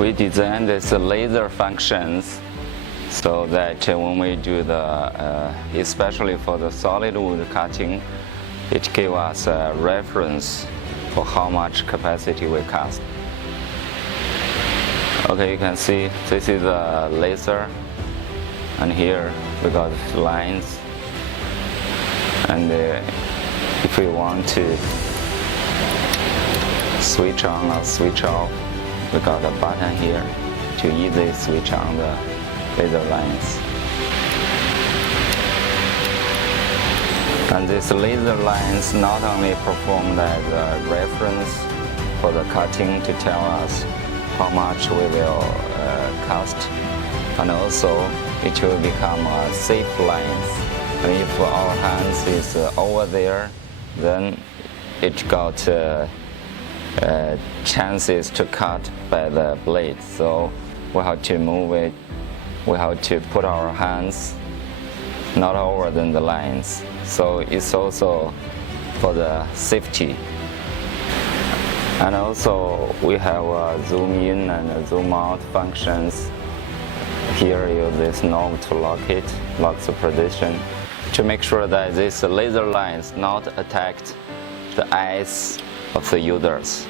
We designed this laser functions so that when we do the, especially for the solid wood cutting, it gives us a reference for how much capacity we cast. Okay, you can see this is a laser, and here we got lines, and if we want to switch on or switch off, we got a button here to easily switch on the laser lines. And these laser lines not only perform as a reference for the cutting to tell us how much we will cast, and also it will become a safe lines. And if our hands is over there, then it got chances to cut by the blade. So we have to move it. We have to put our hands not over than the lines. So it's also for the safety. And also we have a zoom in and a zoom out functions. Here use this knob to lock it, lock the position, to make sure that this laser lines not attack the eyes of the users.